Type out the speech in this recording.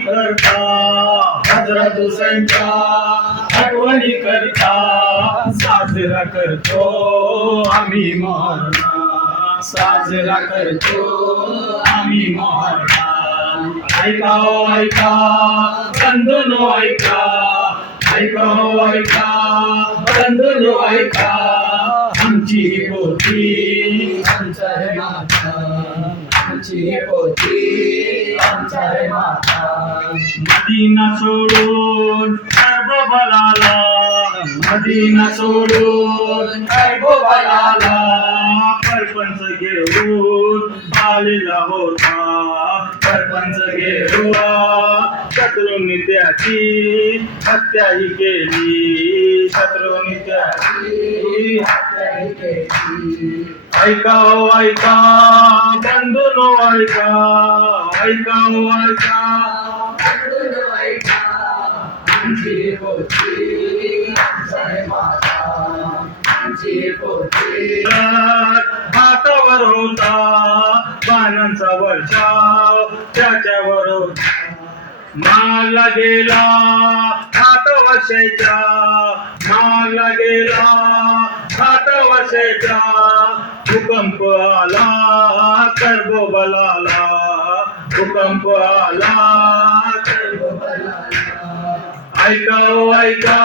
करता हजरत हुसेनच्या आठवणी करता साजरा करतो आम्ही मोहर्रम साजरा करतो आम्ही मोहर्रम ऐका हो ऐका बंधूंनो ऐका ऐका हो ऐका बंधूंनो ऐका आमची ही पोथी आमचा है माता आमची ही पोथी आमचा है माता मदीना सोडून बोलाला मदीना सोडून बोलाला परपंच घेऊन आलेला होता परपंच घेऊन शत्रूंनी त्याची हत्याही केली शत्रूंनी त्याची हत्याही केली ऐका हो ऐका बंधूंनो ऐका ऐका हो ऐका बंधूंनो ऐका आमची पोथी आमचा है माता आमची पोथी हातावर होता बाणांचा वर्षाव त्याच्यावर होता मारला गेला 7 वर्षाचा मारला गेला 7 वर्षाचा भूकंप आला कर्बोबलाला भूकंप आला कर्बोबलाला ऐका हो ऐका